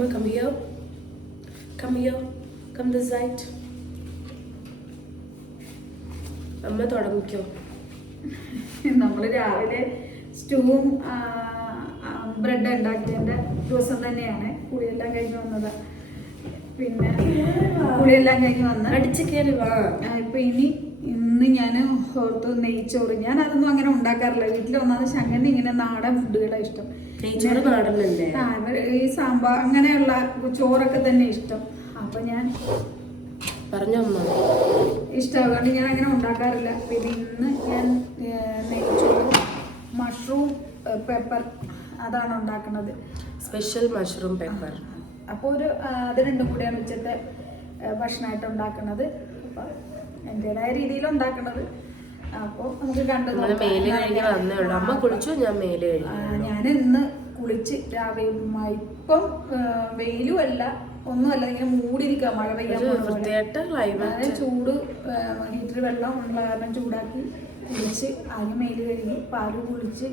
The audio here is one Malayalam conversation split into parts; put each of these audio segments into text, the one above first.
Amma, come here. Come here. Come this side. അമ്മ തുടങ്ങിക്കോ. നമ്മൾ രാവിലെ സ്റ്റൂവും ബ്രെഡ് ഉണ്ടാക്കിയതിൻ്റെ ദിവസം തന്നെയാണ്. കുളിയെല്ലാം കഴിഞ്ഞ് വന്നത്. പിന്നെ കുളിയെല്ലാം കഴിഞ്ഞ് വന്ന് അടിച്ച് കയറി വാ. ഇപ്പം ഇന്ന് ഞാൻ ഓർത്ത് നെയ്ച്ചോറ്. ഞാൻ അതൊന്നും അങ്ങനെ ഉണ്ടാക്കാറില്ല. വീട്ടിൽ വന്നാൽ ശങ്ങനെ ഇങ്ങനെ നാടൻ ഫുഡുകളാണ് ഇഷ്ടം. നെയ്ച്ചോറ് നാടനല്ലേ? ഈ സാമ്പാർ അങ്ങനെയുള്ള ചോറൊക്കെ തന്നെ ഇഷ്ടം. അപ്പം ഞാൻ പറഞ്ഞോ അമ്മ. ഇഷ്ടമാകൊണ്ട് ഞാൻ അങ്ങനെ ഉണ്ടാക്കാറില്ല. പിന്നെ ഇന്ന് ഞാൻ നെയ്ച്ചോറും മഷ്റൂം പെപ്പർ അതാണ് ഉണ്ടാക്കുന്നത്. Special mushroom pepper. അപ്പോൾ അത് രണ്ടും കൂടിയാണ് ഉച്ചത്തെ ഭക്ഷണമായിട്ട് ഉണ്ടാക്കുന്നത്. അപ്പോൾ എൻ്റെതായ രീതിയിൽ ഉണ്ടാക്കുന്നത്. അപ്പോൾ നമുക്ക് കണ്ടു. മേല് കഴിഞ്ഞ് വന്നേ ഉള്ളൂ. അമ്മ കുളിച്ചു, ഞാൻ മേല് കഴിഞ്ഞു. ഞാൻ ഇന്ന് കുളിച്ച് രാവിലെ ഇപ്പം വെയിലും അല്ല ഒന്നുമല്ല, ഇങ്ങനെ മൂടിയിരിക്കുക. മഴ പെയ്യാൻ ചൂട് ഹീറ്റർ വെള്ളം ഉള്ള കാരണം ചൂടാക്കി കുളിച്ച് അതിന് മേല് കഴുകി പാല് കുളിച്ച്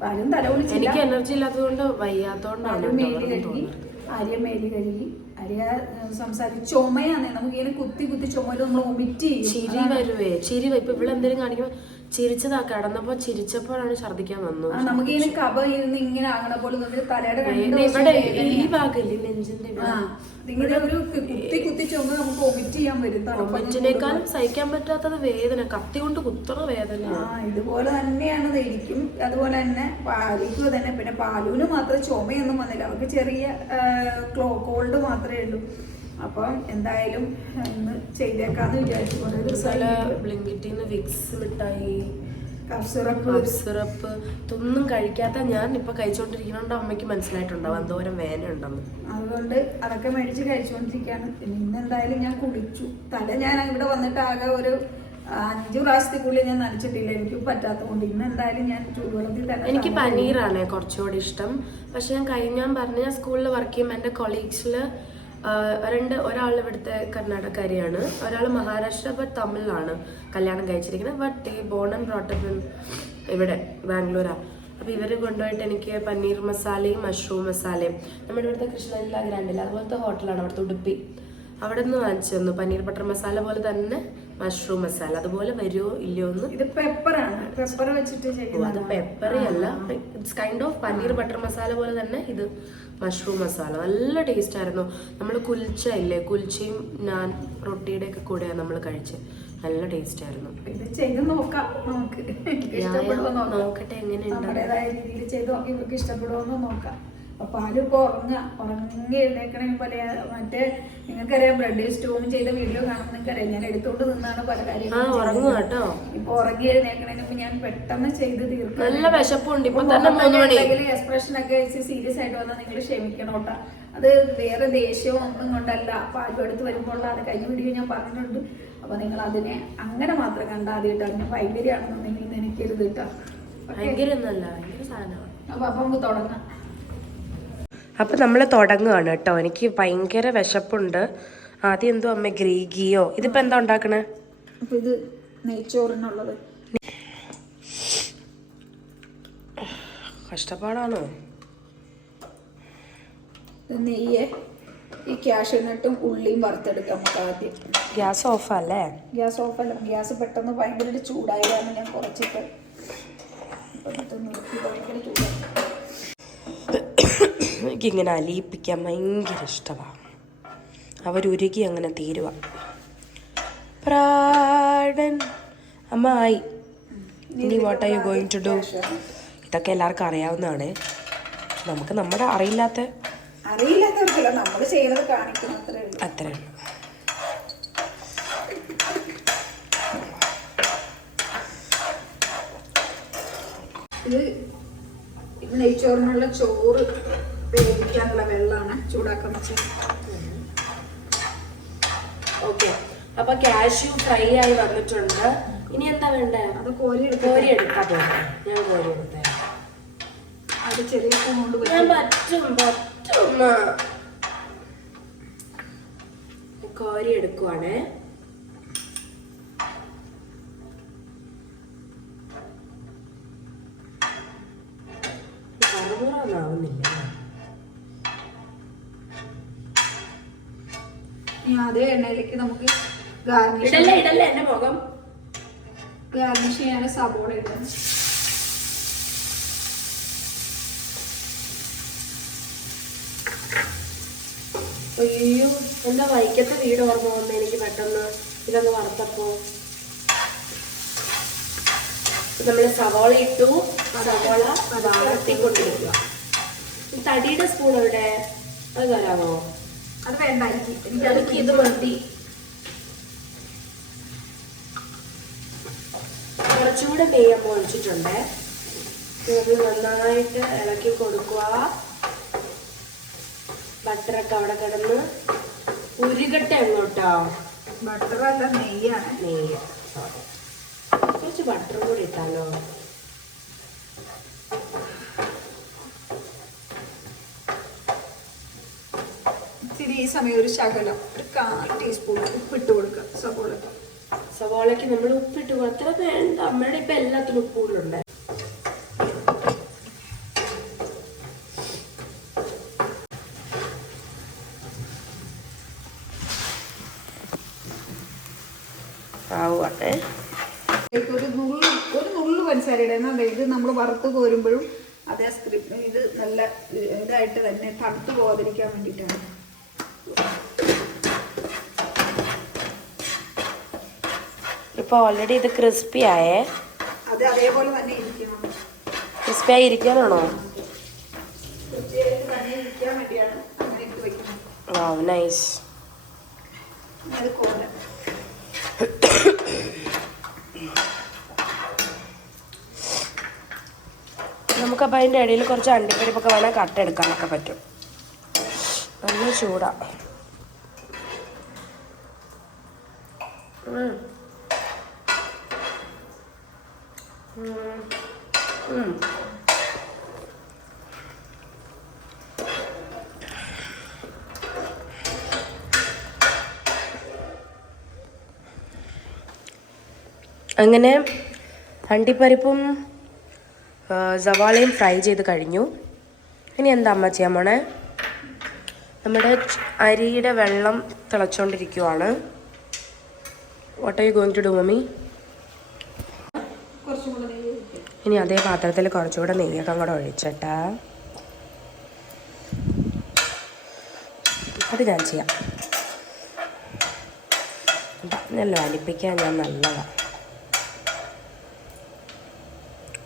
പാലും തല കുളിച്ച്. എനിക്ക് എനർജി ഇല്ലാത്തതുകൊണ്ട് വയ്യാത്തോണ്ടാണ് മേല് കഴുകി ആര്യ മേല് കഴുകി. ആര്യ സംസാരിച്ച് ചുമയാണ്. നമുക്ക് ഇങ്ങനെ കുത്തി കുത്തി ചുമയിൽ നമ്മൾ വൊമിറ്റ് ചെയ്യും. ചിരി വരുവേ, ചിരി ഇപ്പൊ ഇവിടെ എന്തെങ്കിലും കാണിക്കുമ്പോ ചിരിച്ചതാ. കിടന്നപ്പോ ചിരിച്ചപ്പോഴാണ് ഛർദിക്കാൻ വന്നു. നമുക്ക് ഇങ്ങനെ കഫ ഇരുന്ന് ഇങ്ങനെ ആകണ പോലെ തലയുടെ ഇവിടെ ഈ ഭാഗല്ലേ നെഞ്ചിന്റെ ഇങ്ങനെ ഒരു കുത്തി കുത്തി ചുമ നമുക്ക് വൊമിറ്റ് ചെയ്യാൻ വരും. വൊമിറ്റിനേക്കാളും സഹിക്കാൻ പറ്റാത്തത് വേദന, കത്തി കൊണ്ട് കുത്തണ വേദന. ഇതുപോലെ തന്നെയാണ് ഇരിക്കും. അതുപോലെ തന്നെ പാലിക്കും തന്നെ. പിന്നെ പാലൂന് മാത്രം ചുമയൊന്നും വന്നില്ല. അവർക്ക് ചെറിയ കോൾഡ് മാത്രമേ ഉള്ളൂ. അപ്പം എന്തായാലും ഇന്ന് ചെയ്തേക്കാന്ന് വിചാരിച്ചു. ബ്ലിങ്കിറ്റിന്ന് വിക്സ് മിഠായി, കഫ് സിറപ്പ് ഇതൊന്നും കഴിക്കാത്ത ഞാൻ ഇപ്പൊ കഴിച്ചോണ്ടിരിക്കണോണ്ട് അമ്മയ്ക്ക് മനസ്സിലായിട്ടുണ്ടാവും എന്തോരം വേദന ഉണ്ടെന്ന്. അതുകൊണ്ട് അതൊക്കെ മേടിച്ച് കഴിച്ചുകൊണ്ടിരിക്കുകയാണ്. പിന്നെ ഇന്നെന്തായാലും ഞാൻ കുളിച്ചു. തല ഞാൻ ഇവിടെ വന്നിട്ട് ആകെ ഒരു 5 പ്രാവശ്യത്തിക്കുള്ളിൽ ഞാൻ നനച്ചിട്ടില്ല. എനിക്ക് പറ്റാത്തതുകൊണ്ട് ഇന്ന് എന്തായാലും ഞാൻ ചൂടുവെള്ളത്തിൽ തന്നെ. എനിക്ക് പനീറാണ് കുറച്ചുകൂടി ഇഷ്ടം. പക്ഷെ ഞാൻ പറഞ്ഞു, ഞാൻ സ്കൂളിൽ വർക്ക് ചെയ്യുമ്പോൾ എൻ്റെ കൊളീഗ്സിൽ ഒരാൾ ഇവിടുത്തെ കർണാടകക്കാരിയാണ്, ഒരാൾ മഹാരാഷ്ട്ര ബട്ട് തമിഴിലാണ് കല്യാണം കഴിച്ചിരിക്കുന്നത്. But they born and brought ഇവിടെ ബാംഗ്ലൂരാണ്. അപ്പോൾ ഇവർ കൊണ്ടുപോയിട്ട് എനിക്ക് പനീർ മസാലയും മഷ്റൂം മസാലയും നമ്മുടെ ഇവിടുത്തെ കൃഷ്ണലീല ഗ്രാൻഡില്ല അതുപോലത്തെ ഹോട്ടലാണ് അവിടുത്തെ ഉടുപ്പി, അവിടെ നിന്ന് വാങ്ങിച്ചു തന്നു. പനീർ ബട്ടർ മസാല പോലെ തന്നെ മഷ്റൂം മസാല അതുപോലെ വരുമോ ഇല്ലയോ എന്ന്. ഇത് പെപ്പറാണ്, പെപ്പർ വെച്ചിട്ട് അത് പെപ്പറേ അല്ല, it's kind of paneer butter masala പോലെ തന്നെ ഇത് മഷ്റൂം മസാല. നല്ല ടേസ്റ്റ് ആയിരുന്നു. നമ്മൾ കുൽച്ച ഇല്ലേ, കുൽച്ചയും നാൻ റൊട്ടിയുടെ ഒക്കെ കൂടെയാണ് നമ്മൾ കഴിച്ചത്. നല്ല ടേസ്റ്റ് ആയിരുന്നു. ഇത് ചെയ്ത് നോക്കാം നമുക്ക്. നോക്കട്ടെ എങ്ങനെയുണ്ട്. നമ്മുടേതായ രീതിയിൽ ചെയ്ത് നോക്കി ഇവർക്ക് ഇഷ്ടപ്പെടുമോ നോക്കാം. അപ്പൊ പാല് ഇപ്പോൾ ഉറങ്ങി എഴുന്നേക്കണേ പോലെ. മറ്റേ നിങ്ങൾക്കറിയാം ബ്രെഡ് സ്റ്റൂം ചെയ്ത വീഡിയോ കാണുമ്പോൾ നിങ്ങൾക്കറിയാം ഞാൻ എടുത്തോണ്ട് നിന്നാണ് പല കാര്യങ്ങളും. ഇപ്പൊ ഉറങ്ങി എഴുന്നേക്കണേന് മുമ്പ് ഞാൻ പെട്ടെന്ന് ചെയ്ത് തീർക്കും. നല്ല വിശപ്പുണ്ട്. എക്സ്പ്രഷൻ ഒക്കെ സീരിയസ് ആയിട്ട് വന്നാൽ നിങ്ങൾ ക്ഷമിക്കണോട്ടാ. അത് വേറെ ദേഷ്യവും ഒന്നും കൊണ്ടല്ല. പാലും എടുത്ത് വരുമ്പോൾ അത് കഴിഞ്ഞ വീഡിയോ ഞാൻ പറഞ്ഞിട്ടുണ്ട്. അപ്പൊ നിങ്ങൾ അതിനെ അങ്ങനെ മാത്രം കണ്ടാൽ മതി കേട്ടോ. അതിന് ഭയങ്കരമാണെന്നുണ്ടെങ്കിൽ എനിക്കരുത് കേട്ടോ. അപ്പൊ നമുക്ക് തുടങ്ങാം. അപ്പം നമ്മൾ തുടങ്ങുകയാണ് കേട്ടോ. എനിക്ക് ഭയങ്കര വിശപ്പുണ്ട്. ആദ്യം എന്തോ അമ്മ ഗ്രീഗിയോ ഇതിപ്പോൾ എന്താ ഉണ്ടാക്കണേ? ഇത് നെയ്ച്ചോറിനുള്ളത്. കഷ്ടപ്പാടാണോ? നെയ്യ് ഈ ക്യാഷ്യൂനട്ടും ഉള്ളിയും വറുത്തെടുക്കാം നമുക്ക് ആദ്യം. ഗ്യാസ് ഓഫല്ലേ? ഗ്യാസ് ഓഫല്ല. ഗ്യാസ് പെട്ടെന്ന് ഭയങ്കര ചൂടായതാണ്. ഞാൻ കുറച്ചിട്ട് ഭയങ്കര ചൂടായി. എനിക്കിങ്ങനെ അലിയിപ്പിക്കാൻ ഭയങ്കര ഇഷ്ടമാണ്. അവരുരുകി അങ്ങനെ തീരുവ. പ്രാടൻ അമ്മ ആയി. ഇനി what are you going to do? ഇതൊക്കെ എല്ലാവർക്കും അറിയാവുന്നതാണ്. നമുക്ക് നമ്മുടെ അറിയില്ലാത്തവർക്കല്ല, നമ്മൾ ചെയ്യുന്നത് കാണിക്കണം, അത്രേ ഉള്ളൂ. ഇത് നെയ്ച്ചോറിനുള്ള ചോറ് വേവിക്കാനുള്ള വെള്ളമാണ് ചൂടാക്കാൻ വെച്ചത്. ഓക്കെ, അപ്പൊ കാഷ്യൂ ഫ്രൈ ആയി വന്നിട്ടുണ്ട്. ഇനി എന്താ വേണ്ടേ? അത് കോരി എടുക്കാൻ പോലെ ഞാൻ കോരി എടുത്തേ. അത് ചെറിയ സ്പൂൺ കൊണ്ട് പറ്റും കോരി എടുക്കുവാണേ. കറുമുറാവുന്നില്ല. ഇനി അതേ എണ്ണയിലേക്ക് നമുക്ക് ഗാർണിഷ് ഇടല്ലേ എന്റെ മുഖം. ഗാർണിഷ് ചെയ്യാൻ സബോള ഇടാം. അയ്യോ, എന്താ വൈക്കത്തെ വീട് ഓർമ്മ വന്നു എനിക്ക് പെട്ടെന്ന് ഇതൊന്ന് വറുത്തപ്പോ. നമ്മള് സവോള ഇട്ടു, സവോള വാർത്തിക്കൊണ്ടിരിക്കുക. തടിയുടെ സ്പൂൺ എവിടെ? അത് തരാമോ? അത് വേണ്ട, എനിക്ക് ഇത് മതി. കുറച്ചുകൂടെ നെയ്യ് ഒഴിച്ചിട്ടുണ്ട്. ഇത് നന്നായിട്ട് ഇളക്കി കൊടുക്കുക. ബട്ടറൊക്കെ അവിടെ കിടന്ന് ഉരുകട്ടെ അങ്ങോട്ടോ. ബട്ടറല്ല, നെയ്യാണ്. നെയ്യ്, സോറി. കുറച്ച് ബട്ടർ കൂടി ഇട്ടാലോ? ഇത്തിരി ഈ സമയം ഒരു ശകലം, ഒരു 1/4 ടീസ്പൂൺ ഉപ്പിട്ട് കൊടുക്കുക സവോളക്ക്. സവോളക്ക് നമ്മൾ ഉപ്പിട്ട് അത്ര വേണ്ട. അമ്മയുടെ ഇപ്പൊ എല്ലാത്തിനും ഉപ്പുകളുണ്ട്. ആവട്ടെ. ഒരു നുള്ളു പഞ്ചസാര ഇടുന്ന. ഇത് നമ്മൾ വറുത്ത് കോരുമ്പോഴും അതേ സ്ക്രിപ്റ്റ് ഇത് നല്ല ഇതായിട്ട് തന്നെ തണുത്ത് പോകാതിരിക്കാൻ വേണ്ടിയിട്ടാണ്. ഇപ്പൊ ഓൾറെഡി ഇത് ക്രിസ്പി ആയേ. അത് അതേപോലെ തന്നെ ഇരിക്കണം. ക്രിസ്പി ആയി ഇരിക്കാനാണോ? തന്നെ ഇരിക്കാൻ വേണ്ടിയാണ് അങ്ങനെ ഇട്ട് വെക്കുന്നത്. ആ, നൈസ്. അത് കോര നമുക്കപ്പോൾ അതിൻ്റെ ഇടയിൽ കുറച്ച് അണ്ടിപ്പരിപ്പൊക്കെ വേണേൽ കട്ടെടുക്കാനൊക്കെ പറ്റും. നല്ല ചൂടാ. അങ്ങനെ അണ്ടിപ്പരിപ്പും സവാളയും ഫ്രൈ ചെയ്ത് കഴിഞ്ഞു. ഇനി എന്താ അമ്മ ചെയ്യാൻ പോണേ? നമ്മുടെ അരിയുടെ വെള്ളം തിളച്ചുകൊണ്ടിരിക്കുവാണ്. What are you going to do mummy? ഇനി അതേ പാത്രത്തിൽ കുറച്ചുകൂടെ നെയ്യൊക്കെ അങ്ങോട്ട് ഒഴിച്ചിട്ട് അത് ഞാൻ ചെയ്യാം. നല്ല വലിപ്പിക്കാൻ ഞാൻ നല്ലതാണ്.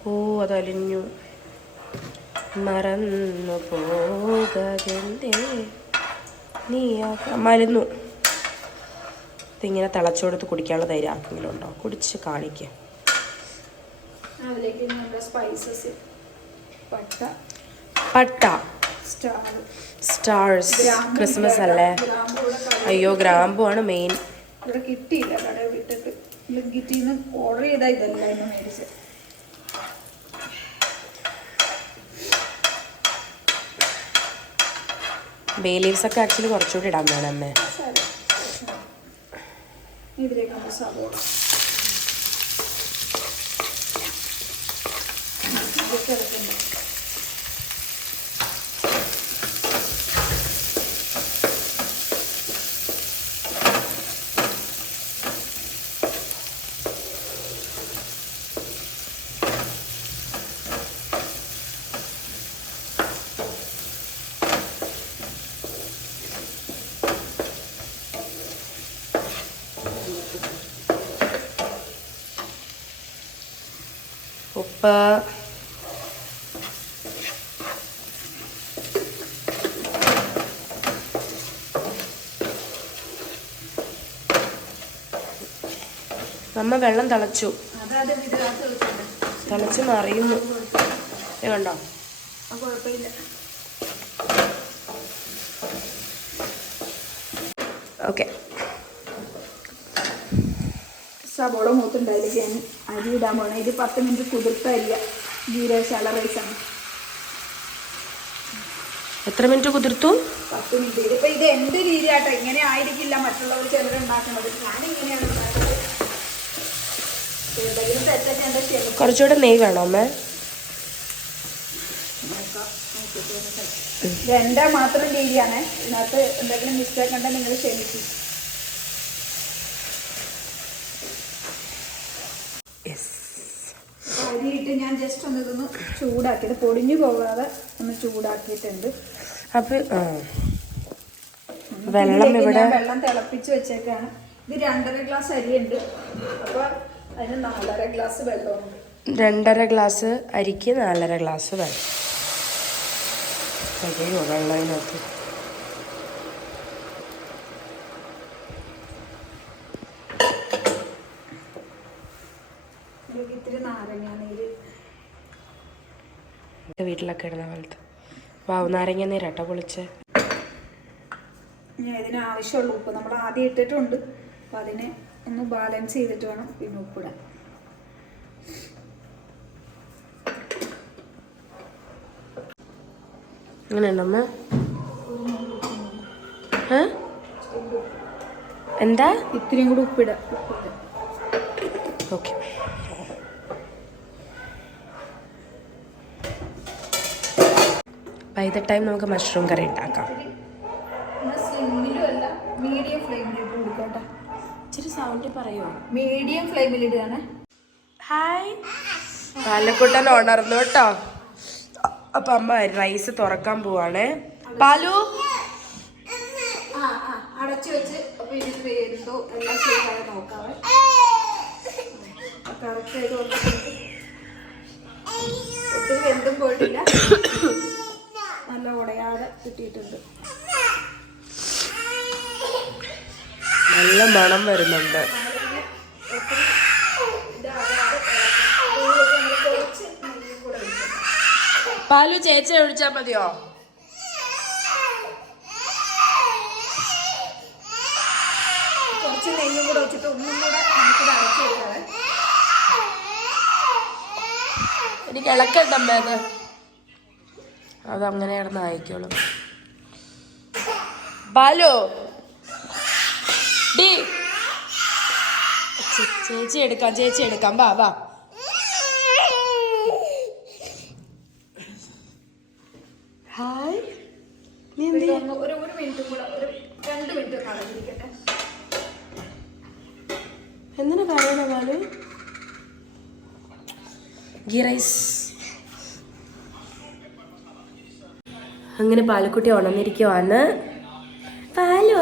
ഓ, അതലിഞ്ഞു. മറന്നു പോകരുതേ നീ മരുന്നു. ഇതിങ്ങനെ തിളച്ചുകൊടുത്ത് കുടിക്കാനുള്ള ധൈര്യം ആർക്കെങ്കിലും ഉണ്ടോ? കുടിച്ച് കാണിക്കുക. അതിലേക്ക് നമ്മുടെ സ്പൈസസ് പട്ട, സ്റ്റാർസ്. ക്രിസ്മസ് അല്ലേ? അയ്യോ, ഗ്രാമ്പു ആണ് മെയിൻ. ഇവിടെ കിട്ടിയില്ല, കടയിൽ വിട്ടിട്ട് ബ്ലിങ്കിറ്റിന്ന് ഓർഡർ ചെയ്താൽ ഇതല്ല എന്ന് മേടിച്ചത്. ബേ ലീവ്സ് ഒക്കെ ആക്ച്വലി കുറച്ചുകൂടി ഇടാൻ വേണം അമ്മേ. ഇതിലേക്ക് നമ്മൾ സവോള ഉപ്പ്, നമ്മ വെള്ളം തിളച്ചു. തിളച്ച് മറിയുന്നു. കണ്ടോ? കുഴപ്പമില്ല. ഓക്കെ. സവോള മൂത്തുണ്ടായിലേക്ക് ഞാൻ അരി ഇടാൻ പോകണം. ഇത് 10 മിനിറ്റ് കുതിർത്ത അരിയ, ജീരകശാല റൈസാണ്. എത്ര മിനിറ്റ് കുതിർത്തു? 10 മിനിറ്റ്. ഇതിപ്പോൾ ഇത് എന്ത് രീതിയാട്ടോ, ഇങ്ങനെ ആയിരിക്കില്ല മറ്റുള്ളവർ ചിലരുണ്ടാക്കുന്നത്. ഞാനിങ്ങനെയാണ് ഉണ്ടാക്കുന്നത്. എന്തെങ്കിലും തെറ്റൊക്കെ എന്താ ചെയ്യുന്നത്? കുറച്ചുകൂടെ നെയ്യ് വേണോ അമ്മേ? ഇത് എൻ്റെ മാത്രം രീതിയാണ്. ഇതിനകത്ത് എന്തെങ്കിലും മിസ്റ്റേക്ക് ഉണ്ടെങ്കിൽ നിങ്ങൾ ക്ഷമിക്കും. വേണ്ടിയിട്ട് ഞാൻ ജസ്റ്റ് ഒന്ന് ഇതൊന്ന് ചൂടാക്കിയത് പൊടിഞ്ഞു പോകാതെ ഒന്ന് ചൂടാക്കിയിട്ടുണ്ട്. അപ്പം വെള്ളം ഇവിടെ വെള്ളം തിളപ്പിച്ച് വെച്ചേക്കാണ്. ഇത് 2.5 ഗ്ലാസ് അരിയുണ്ട്. അപ്പോൾ അതിന് 4.5 ഗ്ലാസ് വെള്ളമുണ്ട്. 2.5 ഗ്ലാസ് അരിക്ക് 4.5 ഗ്ലാസ് വെള്ളം. അയ്യോ വെള്ളം അതിനകത്ത്. ഇത്തിരി നാരങ്ങാനീര് വീട്ടിലൊക്കെ ഇടുന്ന പോലത്തെ. വാവ്, നാരങ്ങ നീരട്ടോ പൊളിച്ച്. ഞാൻ ഇതിന് ആവശ്യമുള്ള ഉപ്പ് നമ്മൾ ആദ്യം ഇട്ടിട്ടുണ്ട്. അപ്പം അതിനെ ഒന്ന് ബാലൻസ് ചെയ്തിട്ട് വേണം പിന്നെ ഉപ്പിടാൻ. അങ്ങനെയുണ്ടമ്മ? എന്താ? ഇത്തിരിയും കൂടി ഉപ്പിടാം. ഓക്കെ. ബൈ ദ ടൈം നമുക്ക് മഷ്റൂം കറി ഉണ്ടാക്കാം. സ്ലിമ്മിലും അല്ല, മീഡിയം ഫ്ലെയിമിൽ ഇട്ട് കൊടുക്കട്ടെ. ഇച്ചിരി സൗണ്ടിൽ പറയുമോ? മീഡിയം ഫ്ലെയിമിൽ ഇടുകയാണ്. ഹായ്, പാലക്കുട്ടൻ ഉണർന്നു കേട്ടോ. അപ്പം അമ്മ റൈസ് തുറക്കാൻ പോവാണേ. പാലു അടച്ചു വെച്ച് അപ്പോൾ ഇത് വേണ്ടോ എല്ലാം ശരിയായി നോക്കാവേ. കറക്റ്റ് ആയിട്ട് ഒത്തിരി വെന്തും പോയിട്ടില്ല, നല്ല ഉടയാതെ കിട്ടിയിട്ടുണ്ട്. നല്ല മണം വരുന്നുണ്ട്. പാലു ചേച്ചി ഒഴിച്ചാ മതിയോ? കുറച്ച് നെയ്യും കൂടെ വെച്ചിട്ട് ഒന്നും കൂടെ നമുക്കിത് അടച്ചു വെക്കാവേ. എനിക്ക് ഇളക്കണ്ടമ്മേ അതങ്ങനെ കിടന്ന് അയക്കോളും. ബാലു ഡി ചേച്ചി എടുക്കാം വാ വാ. ഹായ്, നീ എന്ത് ഒരു മിനിറ്റും കൂടെ, ഒരു 2 മിനിറ്റ് അടഞ്ഞിരിക്കട്ടെ. എന്തിനാ പറയണ ബാലു? ഗീ റൈസ്. അങ്ങനെ പാലക്കുട്ടി ഉണർന്നിരിക്കുവാണ്. പാല്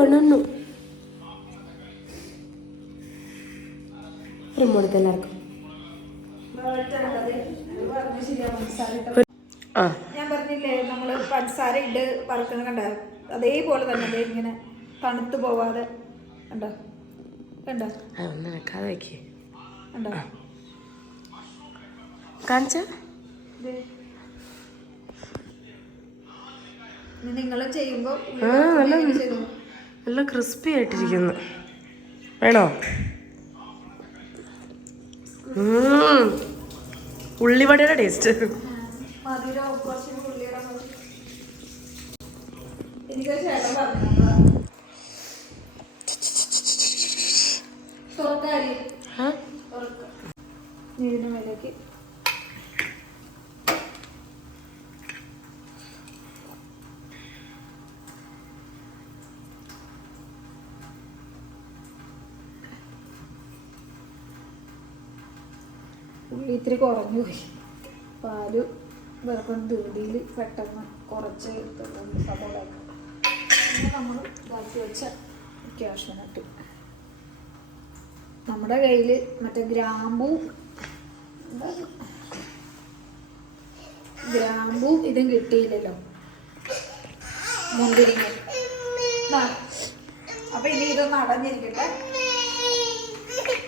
ഉണന്നു. റിമോട്ട് എല്ലാവർക്കും. ഞാൻ പറഞ്ഞില്ലേ നമ്മള് പഞ്ചസാര ഇട്ട് വറുക്കുന്നത് കണ്ട അതേപോലെ തന്നെ ഇങ്ങനെ തണുത്ത് പോവാതെ കണ്ടോ കണ്ടോ കണ്ടോ കാണിച്ച നിങ്ങളും ചെയ്യുമ്പോ നല്ല ക്രിസ്പി ആയിട്ടിരിക്കുന്നു. വേണോ? ഉള്ളിവടയുടെ ടേസ്റ്റ്. ഇതിന് മേലേക്ക് ഉള്ളി ഇത്തിരി കുറഞ്ഞു പോയി. പാല് വെറുക്കുന്ന ധൃതിയിൽ പെട്ടെന്ന് കുറച്ച് സബോള നമ്മൾ ഇതാക്കി വെച്ച ക്യാഷ്യൂനട്ട്. നമ്മുടെ കയ്യിൽ മറ്റേ ഗ്രാമ്പൂ ഇതും കിട്ടിയില്ലല്ലോ, മുന്തിരിങ്ങ. അപ്പൊ ഇനി ഇതൊന്ന് അടഞ്ഞിരിക്കട്ടെ.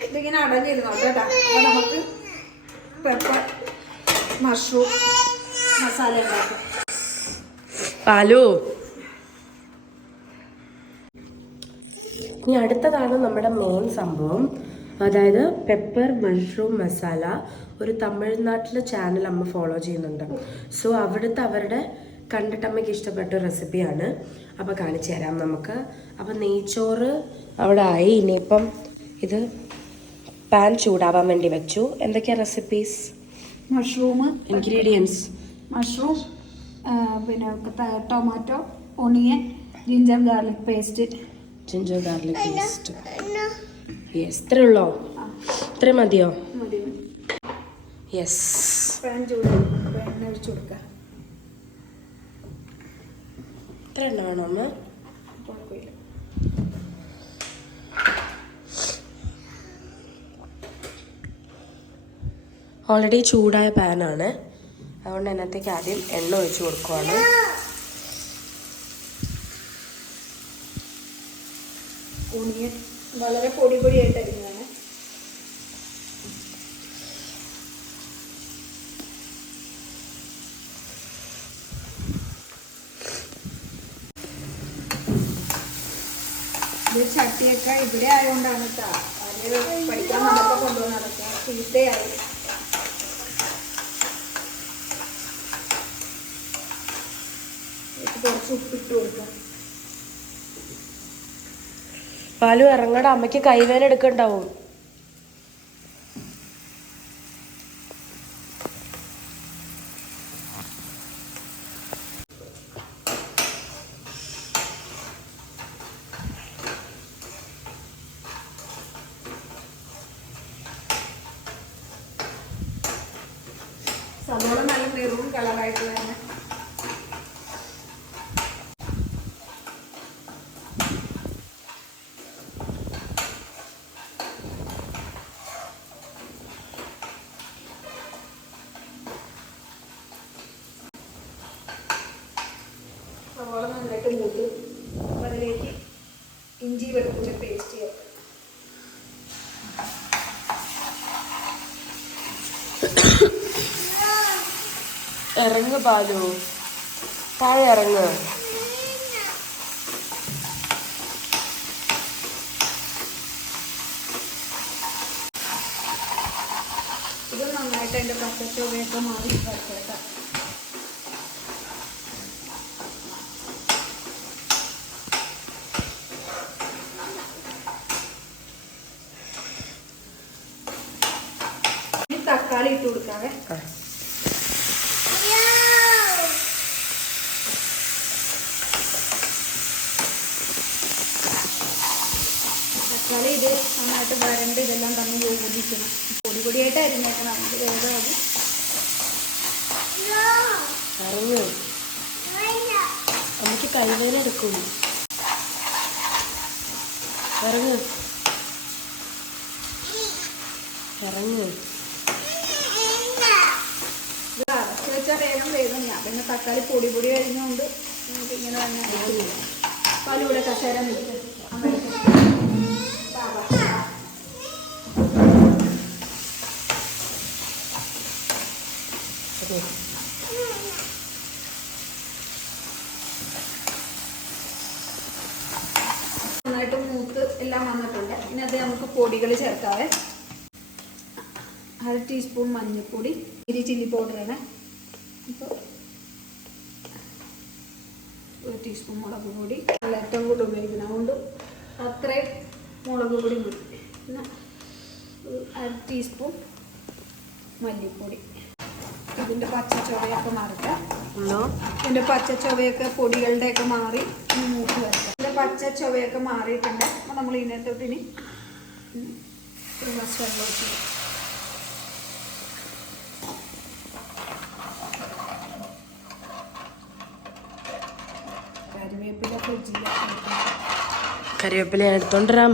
ഇതിങ്ങനെ അടഞ്ഞിരുന്നോട്ടെ കേട്ടോ. അപ്പൊ നമുക്ക് പെപ്പർ മഷ്റൂം മസാല ഉണ്ടാക്കും. പാലു, ഇനി അടുത്തതാണ് നമ്മുടെ മെയിൻ സംഭവം, അതായത് പെപ്പർ മഷ്റൂം മസാല. ഒരു തമിഴ്നാട്ടിലെ ചാനൽ അമ്മ ഫോളോ ചെയ്യുന്നുണ്ട്. സോ അവിടുത്തെ അവരുടെ കണ്ടിട്ട് അമ്മയ്ക്ക് ഇഷ്ടപ്പെട്ട റെസിപ്പിയാണ്. അപ്പോൾ കാണിച്ചു തരാം നമുക്ക്. അപ്പം നെയ്ച്ചോറ് അവിടെ ആയി. ഇനിയിപ്പം ഇത് പാൻ ചൂടാവാൻ വേണ്ടി വെച്ചു. എന്തൊക്കെയാ റെസിപ്പീസ്? മഷ്റൂം ഇൻഗ്രീഡിയൻസ്: മഷ്റൂം, പിന്നെ tomato, onion, ginger garlic paste. Yes, ഇത്രേ ഉള്ളോ? ഇത്രയും മതിയോ? മതി. യെസ്. പാൻ ചൂടായി എണ്ണ ഒഴിച്ചു കൊടുക്കുക. ഇത്ര എണ്ണ വേണോ അമ്മ? കുഴപ്പമില്ല. ഓൾറെഡി ചൂടായ പാനാണ്, അതുകൊണ്ട് അതിനകത്തേക്ക് ആദ്യം എണ്ണ ഒഴിച്ചു കൊടുക്കുവാണ്. ഓണിയൻ വളരെ പൊടി പൊടിയായിട്ട് അരിഞ്ഞതാണ്. ഇത് ചട്ടിയൊക്കെ ഇവിടെ ആയതുകൊണ്ടാണ് പഠിക്കാൻ വന്നപ്പോൾ കൊണ്ടുവന്ന് നടക്കുക. ചീത്തയായി. കുറച്ച് ഉപ്പിട്ട് കൊടുക്കാം. പാലു ഇറങ്ങട, അമ്മയ്ക്ക് കൈവേന എടുക്കണ്ടാവും. സവോള നല്ല മെറൂൺ കളറായിട്ട് തന്നെ. സവോള നന്നായിട്ട് മൂത്ത് അതിലേക്ക് ഇഞ്ചി വെളുത്തുള്ളി പേസ്റ്റ് ചേർക്കാം. ഇറങ്ങ് പാലു, താഴെ ഇറങ്ങ്. ഇത് നന്നായിട്ട് അതിൻ്റെ പച്ചച്ചോവയൊക്കെ മാറി വരച്ചേക്കാം. ഇനി തക്കാളി ഇട്ട് കൊടുക്കാവേ. തക്കാളി ഇത് നന്നായിട്ട് വരണ്ട് ഇതെല്ലാം തമ്മിൽ യോജിക്കണം. പൊടി പൊടിയായിട്ട് അരിഞ്ഞേക്കണം. നമുക്ക് വേഗം ഇറങ്ങ്, അമ്മയ്ക്ക് കൈവേന എടുക്കും. ഇറങ്ങ് ഇറങ്ങ്. ഇത് അടച്ചു വെച്ചാൽ വേഗം ഞാൻ പിന്നെ തക്കാളി പൊടി പൊടി കഴിഞ്ഞുകൊണ്ട് നമുക്ക് ഇങ്ങനെ തന്നെ പാലൂടെ കസേര നിൽക്കും. നന്നായിട്ട് മൂത്ത് എല്ലാം വന്നിട്ടുണ്ട്. ഇനി അത് നമുക്ക് പൊടികൾ ചേർക്കാവേ. 1/2 ടീസ്പൂൺ മഞ്ഞൾപ്പൊടി, ചില്ലി പൗഡറാണ്. ഇപ്പോൾ 1 ടീസ്പൂൺ മുളക് പൊടി. നല്ല ഏറ്റവും കൂടുതൽ ഉപയോഗിക്കുന്നത് അതുകൊണ്ട് അത്രയും മുളക് പൊടി മതി. പിന്നെ 1/2 ടീസ്പൂൺ മല്ലിപ്പൊടി. ഇതിൻ്റെ പച്ചച്ചൊവയൊക്കെ മാറട്ടെ. ഇതിൻ്റെ പച്ചച്ചൊവയൊക്കെ പൊടികളുടെയൊക്കെ മാറി മൂത്ത് വരട്ടെ. ഇതിൻ്റെ പച്ചച്ചൊവയൊക്കെ മാറിയിട്ടുണ്ട്. അപ്പോൾ നമ്മൾ ഇതിനകത്തോട്ടിനി ഒരു ഗ്ലാസ് വെള്ളം ഒഴിച്ച് കറിവേപ്പില ഫ്രിഡ്ജിലേക്ക് കറിവേപ്പില എടുത്തോണ്ടിരാം.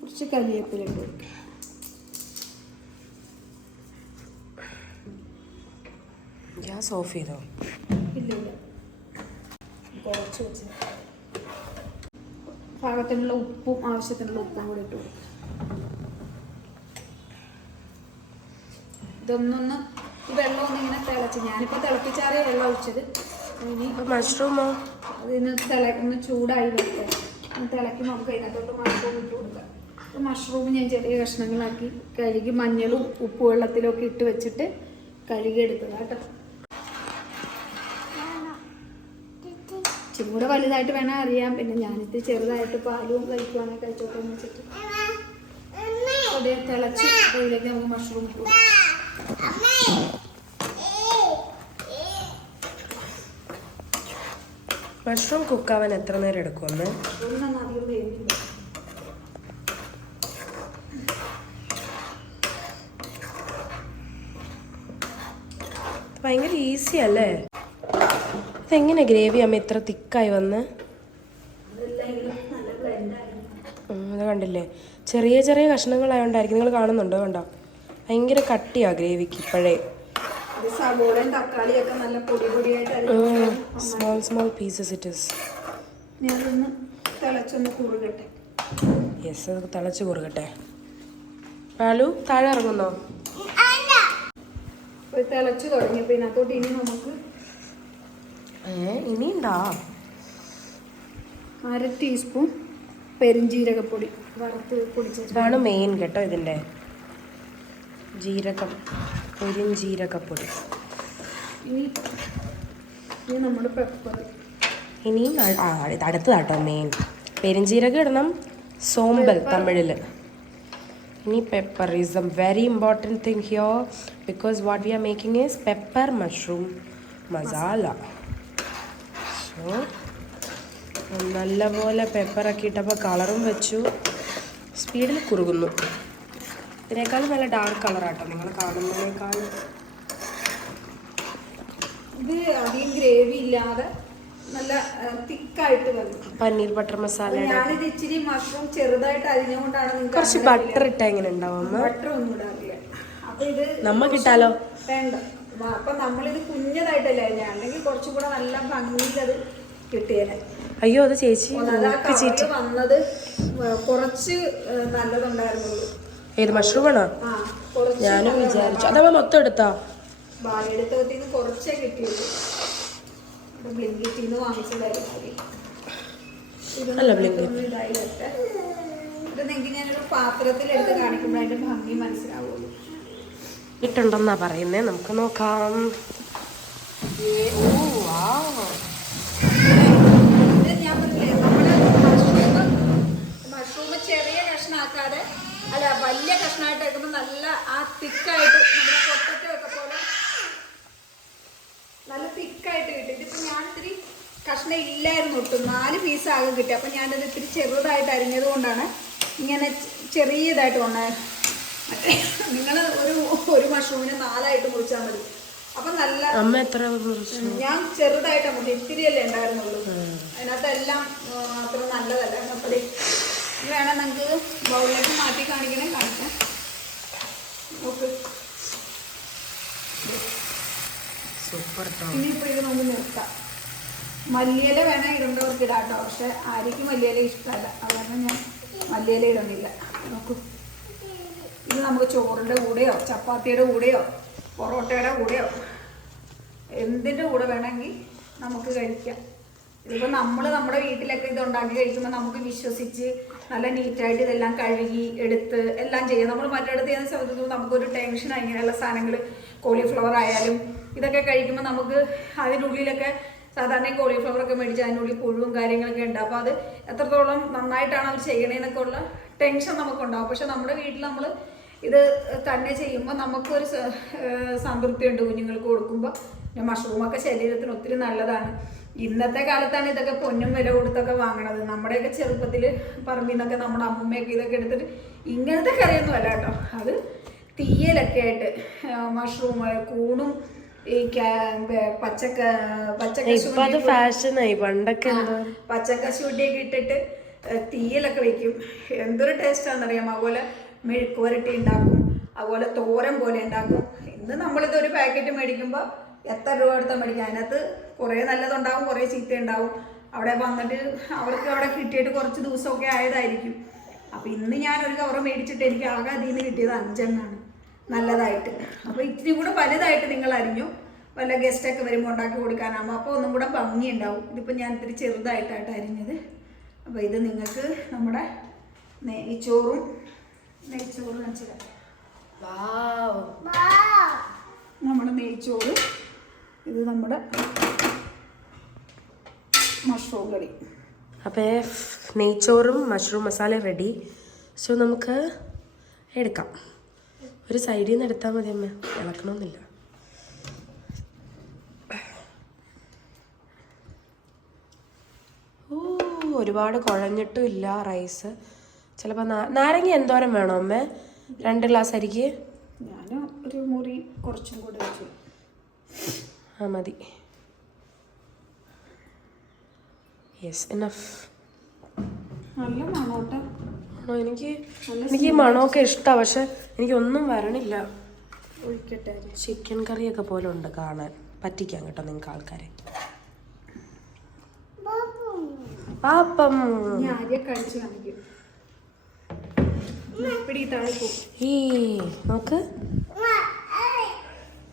കുറച്ച് കറിവേപ്പില ഇട്ട് കൊടുക്കുക. ഗ്യാസ് ഓഫ് ചെയ്തോ? ഇല്ല, കുറച്ച് വെച്ച് പാകത്തിനുള്ള ഉപ്പും ആവശ്യത്തിനുള്ള ഉപ്പും കൂടി ഇട്ട് കൊടുക്കുക. ഇതൊന്നൊന്ന് ഈ വെള്ളം ഒന്നിങ്ങനെ തിളച്ച്, ഞാനിപ്പോൾ തിളപ്പിച്ചാറിയ വെള്ളം ഒഴിച്ചത്. ഇനി മഷ്റൂമോ? അതിന് ഒന്ന് ചൂടായി വരട്ടെ. തിളക്കി നമുക്ക് അതിനകത്തോട്ട് മഷ്റൂം ഇട്ട് കൊടുക്കാം. അപ്പോൾ മഷ്റൂം ഞാൻ ചെറിയ കഷ്ണങ്ങളാക്കി കഴുകി മഞ്ഞളും ഉപ്പ് വെള്ളത്തിലൊക്കെ ഇട്ട് വെച്ചിട്ട് കഴുകി എടുത്തത് കേട്ടോ. ഇച്ചിരി കൂടെ വലുതായിട്ട് വേണം അറിയാം. പിന്നെ ഞാനിത് ചെറുതായിട്ട് പാലും കഴിക്കുവാണെങ്കിൽ കഴിച്ചോട്ടെ എന്ന് വെച്ചിട്ട് തിളച്ച് അപ്പോൾ ഇതിലേക്ക് നമുക്ക് മഷ്റൂം ഇട്ടു. മഷ്റൂം കുക്കാവാൻ എത്ര നേരം എടുക്കുമെന്ന്? മഷ്റൂമിനൊന്നും അധികം വേവില്ല. ഭയങ്കര ഈസി അല്ലേ? ഇതെങ്ങനെ ഗ്രേവി അമ്മ ഇത്ര തിക്കായി വന്ന്? അത് കണ്ടില്ലേ, ചെറിയ ചെറിയ കഷ്ണങ്ങളായോണ്ടായിരിക്കും. നിങ്ങൾ കാണുന്നുണ്ടോ? കണ്ടോ, ഭയങ്കര കട്ടിയാ ഗ്രേവിക്ക് ഇപ്പോഴേ. സവോളയും തക്കാളിയൊക്കെ നല്ല പൊടി പൊടിയായിട്ട് small small pieces it is. ഞാനൊന്ന് തിളച്ചൊന്ന് കുറുകട്ടെ. യെസ്, അത് തിളച്ച് കുറുകട്ടെ. പാലു താഴെ ഇറങ്ങുന്നോ? തിളച്ച് തുടങ്ങിയപ്പോൾ ഇതിനകത്തോട്ട് ഇനി നമുക്ക് ഇനിയുണ്ടാ 1/2 ടീസ്പൂൺ പെരുംജീരകപ്പൊടി വറുത്ത് പൊടിച്ചത്. ഇതാണ് മെയിൻ കേട്ടോ ഇതിൻ്റെ, ജീരകം, പെരുംജീരകപ്പൊടി. ഇനി നമ്മുടെ പെപ്പർ. ഇനി അടുത്തതാട്ടോ മെയിൻ, പെരുംജീരകം ഇടണം, സോമ്പൽ തമിഴിൽ. ഇനി pepper is A very important thing here because what we are making is pepper mushroom masala. So നല്ലപോലെ പെപ്പറൊക്കെ ഇട്ടപ്പോൾ കളറും വെച്ചു, സ്പീഡിൽ കുറുകുന്നു. ഇതിനേക്കാളും നല്ല ഡാർക്ക് കളറാട്ടോ നിങ്ങൾ കാണുന്നതിനേക്കാളും. ഇത് അധികം ഗ്രേവി ഇല്ലാതെ നല്ല തിക്കായിട്ട് വന്നു. പനീർ ബട്ടർ മസാല. ഞാനിത് ഇച്ചിരി മഷ്റൂം ചെറുതായിട്ട് അരിഞ്ഞുകൊണ്ടാണ്. കുറച്ച് ബട്ടർ ഇട്ട എങ്ങനെ ഉണ്ടാവും? ബട്ടർ ഒന്നും ഇടാറില്ല. അപ്പൊ ഇത് നമ്മ കിട്ടാലോ? വേണ്ട. അപ്പൊ നമ്മളിത് കുഞ്ഞതായിട്ടല്ലേ അരിഞ്ഞ, അല്ലെങ്കിൽ കുറച്ചും കൂടെ നല്ല ഭംഗിയിൽ അത് കിട്ടിയേനെ. അയ്യോ, അത് ചേച്ചി വന്നത് കുറച്ച് നല്ലതുണ്ടായിരുന്നുള്ളൂ. ഏത് മഷ്റൂമാണോ? ഞാനും വിചാരിച്ചു അതവ മൊത്തം എടുത്താ. എടുത്തതിന് കുറച്ചേ കിട്ടിയുള്ളൂ. ബ്ലിങ്കിറ്റിന്ന് വാങ്ങിച്ചതായിരുന്നു. ഇതായിട്ടെ ഇത് നിങ്ങൾക്ക് ഞാനൊരു പാത്രത്തിലെടുത്ത് കാണിക്കുമ്പോൾ അതിന്റെ ഭംഗി മനസ്സിലാവുള്ളൂ. ഇട്ടുണ്ടെന്നാ പറയുന്നേ, നമുക്ക് നോക്കാം. ഞാൻ പറഞ്ഞില്ലേ, നമ്മുടെ മഷ്റൂം ചെറിയ കഷ്ണാക്കാതെ, അല്ല വലിയ കഷ്ണമായിട്ട് വെക്കുമ്പോൾ നല്ല ആ തിക്കായിട്ട് നമ്മുടെ പൊട്ടറ്റോ ഒക്കെ പോലെ നല്ല തിക്കായിട്ട് കിട്ടി. ഇതിപ്പോൾ ഞാൻ ഇത്തിരി കഷ്ണം ഇല്ലായിരുന്നു, ഒട്ടും 4 പീസ് ആകെ കിട്ടി. അപ്പം ഞാനത് ഇത്തിരി ചെറുതായിട്ട് അരിഞ്ഞത് കൊണ്ടാണ് ഇങ്ങനെ ചെറിയതായിട്ട് കൊണ്ടത്. നിങ്ങൾ ഒരു മഷ്റൂമിന് 4 ആയിട്ട് മുറിച്ചാൽ മതി. അപ്പം നല്ല ഞാൻ ചെറുതായിട്ടാണ് മുറിച്ചത്, ഇത്തിരിയല്ലേ ഉണ്ടായിരുന്നുള്ളൂ. അതിനകത്ത് എല്ലാം അത്ര നല്ലതല്ല. അപ്പോൾ വേണം നിങ്ങൾക്ക് ബൗളിലേക്ക് മാറ്റി കാണിക്കണേ, കാണിക്കാം. ഓക്കെ, ഇനിയിപ്പോൾ ഇത് നമുക്ക് നിർത്താം. മല്ലിയില വേണേൽ ഇടേണ്ടവർക്ക് ഇടാം കേട്ടോ, പക്ഷെ ആർക്കും മല്ലിയില ഇഷ്ടമല്ല, അതുകൊണ്ട് ഞാൻ മല്ലിയില ഇടുന്നില്ല. നോക്കൂ, ഇത് നമുക്ക് ചോറിൻ്റെ കൂടെയോ ചപ്പാത്തിയുടെ കൂടെയോ പൊറോട്ടയുടെ കൂടെയോ എന്തിൻ്റെ കൂടെ വേണമെങ്കിൽ നമുക്ക് കഴിക്കാം. ഇതിപ്പോൾ നമ്മുടെ വീട്ടിലൊക്കെ ഇത് ഉണ്ടാക്കി കഴിക്കുമ്പോൾ നമുക്ക് വിശ്വസിച്ച് നല്ല നീറ്റായിട്ട് ഇതെല്ലാം കഴുകി എടുത്ത് എല്ലാം ചെയ്യാം. നമ്മൾ മറ്റിടത്ത് ചെയ്യുന്ന സമയത്ത് നമുക്കൊരു ടെൻഷൻ, ഇങ്ങനെയുള്ള സാധനങ്ങൾ കോളിഫ്ലവർ ആയാലും ഇതൊക്കെ കഴിക്കുമ്പോൾ നമുക്ക് അതിനുള്ളിലൊക്കെ സാധാരണ കോളിഫ്ലവറൊക്കെ മേടിച്ച് അതിനുള്ളിൽ പുഴുവും കാര്യങ്ങളൊക്കെ ഉണ്ട്. അപ്പോൾ അത് എത്രത്തോളം നന്നായിട്ടാണ് അവർ ചെയ്യണേന്നൊക്കെ ഉള്ള ടെൻഷൻ നമുക്കുണ്ടാവും. പക്ഷെ നമ്മുടെ വീട്ടിൽ നമ്മൾ ഇത് തന്നെ ചെയ്യുമ്പോൾ നമുക്കൊരു സംതൃപ്തി ഉണ്ട് കുഞ്ഞുങ്ങൾക്ക് കൊടുക്കുമ്പോൾ. പിന്നെ മഷ്റൂമൊക്കെ ശരീരത്തിന് ഒത്തിരി നല്ലതാണ്. ഇന്നത്തെ കാലത്താണ് ഇതൊക്കെ പൊന്നും വില കൊടുത്തൊക്കെ വാങ്ങണത്. നമ്മുടെയൊക്കെ ചെറുപ്പത്തിൽ പറമ്പിൽ നിന്നൊക്കെ നമ്മുടെ അമ്മൂമ്മയൊക്കെ ഇതൊക്കെ എടുത്തിട്ട് ഇങ്ങനത്തെ കറിയൊന്നും അല്ല കേട്ടോ, അത് തീയലൊക്കെ ആയിട്ട് മഷ്റൂം കൂണും ഈ പച്ചക്കശൂട്ടിയൊക്കെ ഇട്ടിട്ട് തീയലൊക്കെ വെക്കും. എന്തൊരു ടേസ്റ്റാണെന്നറിയാം. അതുപോലെ മെഴുക്കുവരട്ടി ഉണ്ടാക്കും, അതുപോലെ തോരൻ പോലെ ഉണ്ടാക്കും. ഇന്ന് നമ്മളിതൊരു പാക്കറ്റ് മേടിക്കുമ്പോൾ എത്ര രൂപ എടുത്താൽ മേടിക്കും? അതിനകത്ത് കുറേ നല്ലതുണ്ടാവും, കുറേ ചീത്ത ഉണ്ടാവും. അവിടെ വന്നിട്ട് അവർക്ക് അവിടെ കിട്ടിയിട്ട് കുറച്ച് ദിവസമൊക്കെ ആയതായിരിക്കും. അപ്പോൾ ഇന്ന് ഞാൻ ഒരു കവർ മേടിച്ചിട്ട് എനിക്ക് ആകെ അതിൽ നിന്ന് കിട്ടിയത് 5 എണ്ണമാണ് നല്ലതായിട്ട്. അപ്പോൾ ഇത്തിരി കൂടെ വലുതായിട്ട് നിങ്ങൾ അരിഞ്ഞു, വല്ല ഗസ്റ്റൊക്കെ വരുമ്പോൾ ഉണ്ടാക്കി കൊടുക്കാനാകുമ്പോൾ അപ്പോൾ ഒന്നും കൂടെ ഭംഗി ഉണ്ടാവും. ഇതിപ്പോൾ ഞാൻ ഇത്തിരി ചെറുതായിട്ടാണ് അരിഞ്ഞത്. അപ്പോൾ ഇത് നിങ്ങൾക്ക് നമ്മുടെ നെയ്ച്ചോറും വെച്ചിട്ട് നമ്മുടെ നെയ്ച്ചോറ്, ഇത് നമ്മുടെ മഷ്റൂം കറി. അപ്പോൾ നെയ്ച്ചോറും മഷ്റൂം മസാല റെഡി. സോ നമുക്ക് എടുക്കാം. ഒരു സൈഡിൽ നിന്ന് എടുത്താൽ മതി അമ്മ, ഇളക്കണമെന്നില്ല. ഒരുപാട് കുഴഞ്ഞിട്ടും ഇല്ല റൈസ്. ചിലപ്പോൾ നാരങ്ങ എന്തോരം വേണോ അമ്മ? 2 ഗ്ലാസ് അരിക്ക് ഞാൻ ഒരു മുറി കുറച്ചും കൂടെ വെച്ചു. ആ മതി. Yes, enough. നല്ല മണോട്ടെ. എനിക്ക് ഈ മണമൊക്കെ ഇഷ്ടമാണ്, പക്ഷെ എനിക്കൊന്നും വരണില്ല. ഒഴിക്കട്ടെ. ചിക്കൻ കറിയൊക്കെ പോലെ ഉണ്ട് കാണാൻ. പറ്റിക്കാം കേട്ടോ നിങ്ങൾക്ക് ആൾക്കാരെ. പാപ്പം കഴിച്ചു കാണിക്കും. ഈ നോക്ക്,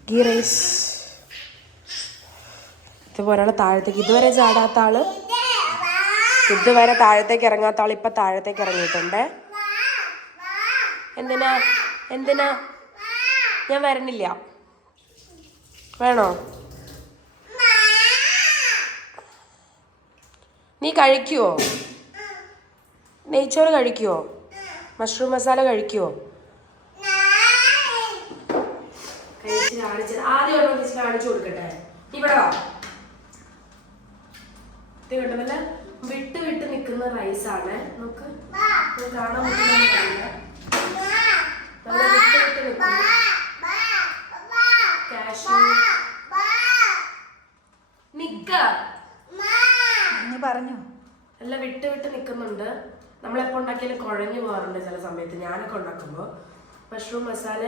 ഗീ റൈസ്. ഇതുപോലെ ഒരാൾ താഴത്തേക്ക് ഇതുവരെ ചാടാത്ത ആള്, ഇതുവരെ താഴത്തേക്ക് ഇറങ്ങാത്ത ആൾ ഇപ്പൊ താഴത്തേക്ക് ഇറങ്ങിയിട്ടുണ്ട്. എന്തിനാ എന്തിനാ? ഞാൻ വരണില്ല. വേണോ? നീ കഴിക്കുവോ? നെയ്ച്ചോറ് കഴിക്കുവോ? മഷ്റൂം മസാല കഴിക്കുവോ? ആദ്യം കാണിച്ചു കൊടുക്കട്ടെ. ഇവിടെ വാ. ഇത് കണ്ടല്ല, വിട്ട് വിട്ട് നിൽക്കുന്ന റൈസാണ്. നമുക്ക് കാണാൻ പറ്റുന്ന പറഞ്ഞു അല്ല, വിട്ട് വിട്ട് നിൽക്കുന്നുണ്ട്. നമ്മളെപ്പോൾ ഉണ്ടാക്കിയാലും കുഴഞ്ഞു പോകാറുണ്ട് ചില സമയത്ത്. ഞാനൊക്കെ ഉണ്ടാക്കുമ്പോൾ മഷ്റൂം മസാല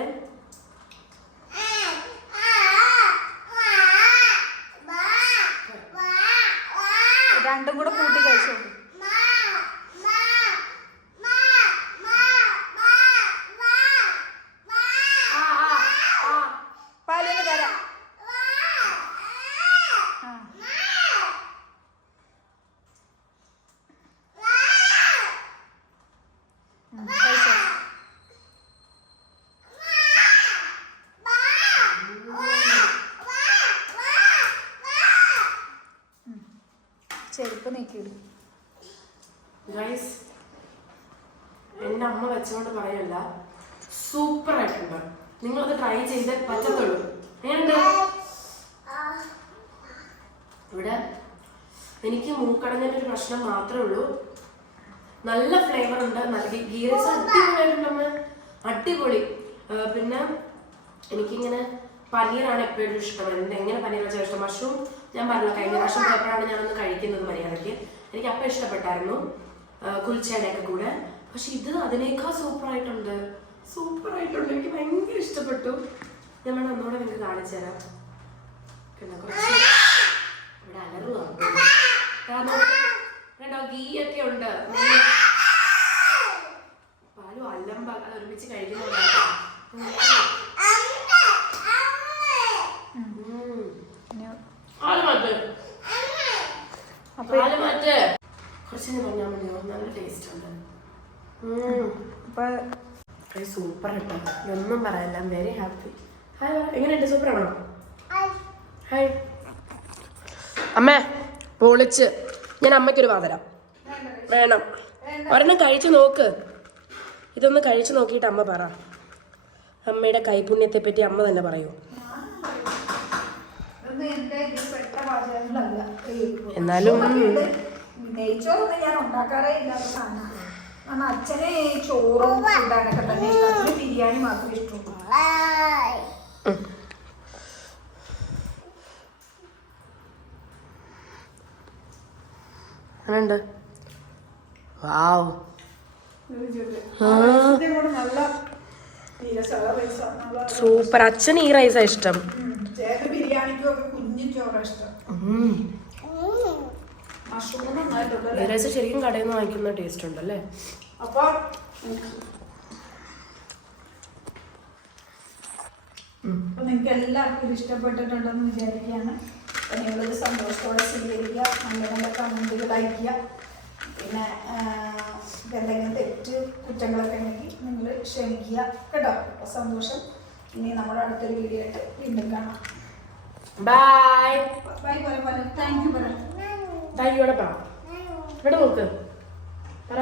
രണ്ടും കൂടെ കൂട്ടി കഴിച്ചോ. പാലിന് തരാം. ചെരുപ്പ് നീക്കിയിടും. ഗൈസ്, എൻ്റെ അമ്മ വെച്ചുകൊണ്ട് പറയല്ല, സൂപ്പർ ആയിട്ടുണ്ട്. നിങ്ങളത് ട്രൈ ചെയ്ത് പറ്റത്തുള്ളൂ. എങ്ങനെയുണ്ട്? ഇവിടെ എനിക്ക് മൂക്കടഞ്ഞതിൻ്റെ ഒരു പ്രശ്നം മാത്രമേ ഉള്ളൂ. നല്ല ഫ്ലേവർ ഉണ്ട്. നല്ല ഗീ റൈസ് അടിപൊളിയായിട്ടുണ്ട് അമ്മ, അടിപൊളി. പിന്നെ എനിക്കിങ്ങനെ പനീറാണ് എപ്പോഴും ഇഷ്ടം. എങ്ങനെ പനീർ വെച്ചാൽ ഇഷ്ടം. മഷ്റൂം ഞാൻ പറഞ്ഞില്ല, കഴിഞ്ഞ പ്രാവശ്യം പോയപ്പോഴാണ് ഞാനൊന്ന് കഴിക്കുന്നത് മര്യാദയ്ക്ക്. എനിക്ക് അപ്പം ഇഷ്ടപ്പെട്ടായിരുന്നു കുൽച്ചയുടെയൊക്കെ കൂടെ. പക്ഷെ ഇത് അതിനേക്കാൾ സൂപ്പറായിട്ടുണ്ട്. എനിക്ക് ഭയങ്കര ഇഷ്ടപ്പെട്ടു. ഞാൻ വേണം ഒന്നുകൂടെ നിങ്ങൾക്ക് കാണിച്ചു തരാം. കുറച്ച് ഇവിടെ അലറുവാണ്. ഗീ ഒക്കെ ഉണ്ട്. പാലും അല്ലമ്പ അത് ഒരുമിച്ച് കഴിക്കുന്നുണ്ടാക്കാം. കുറച്ച് പറഞ്ഞാൽ മതിയോ? നല്ല ടേസ്റ്റ് ഉണ്ട്. സൂപ്പർ കേട്ടോ, ഒന്നും പറയല്ല. Very happy. ഹായ്, എങ്ങനെയുണ്ട്? സൂപ്പറാണോ? ഹായ് അമ്മേ, പൊളിച്ച്. ഞാൻ അമ്മയ്ക്കൊരു വാതരാം. വേണം, ഒരെണ്ണം കഴിച്ചു നോക്ക്. ഇതൊന്ന് കഴിച്ചു നോക്കിയിട്ട് അമ്മ പറ. അമ്മയുടെ കൈപുണ്യത്തെ പറ്റി അമ്മ തന്നെ പറയൂ. എന്നാലും നെയ്ച്ചോറൊന്നും ഞാൻ ഉണ്ടാക്കാറേ ഇല്ലാത്ത സാധനമാണ്. കാരണം അച്ഛന് ചോറും കൂട്ടാനൊക്കെ തന്നെ ഇഷ്ടം. അച്ഛന് ബിരിയാണി മാത്രമേ ഇഷ്ടമുള്ളൂ. അങ്ങനെയുണ്ട്. വാവ്, സൂപ്പർ. അച്ഛന് ഈ റൈസാ ഇഷ്ടം. ബിരിയാണിക്കൊക്കെ കുഞ്ഞു ചോറാ ഇഷ്ടം. റൈസ് ശരിക്കും കടയിൽ നിന്ന് വാങ്ങിക്കുന്ന ടേസ്റ്റ് ഉണ്ടല്ലേ. അപ്പൊ നിങ്ങൾക്ക് എല്ലാവർക്കും ഇത് ഇഷ്ടപ്പെട്ടിട്ടുണ്ടെന്ന് വിചാരിക്കുകയാണ്. അപ്പം നിങ്ങളിത് സന്തോഷത്തോടെ സ്വീകരിക്കുക, നല്ല നല്ല കമൻറ്റുകൾ അയയ്ക്കുക. പിന്നെ എന്തെങ്കിലും തെറ്റ് കുറ്റങ്ങളൊക്കെ ഉണ്ടെങ്കിൽ നിങ്ങൾ ക്ഷമിക്കുക കേട്ടോ. അപ്പോൾ സന്തോഷം. ഇനി നമ്മുടെ അടുത്തൊരു വീഡിയോ ആയിട്ട് വീണ്ടും കാണാം. Bye bye. പോലെ താങ്ക് യു പറ. Thank you. ഇവിടെ പറ, ഇവിടെ നോക്ക്, പറ.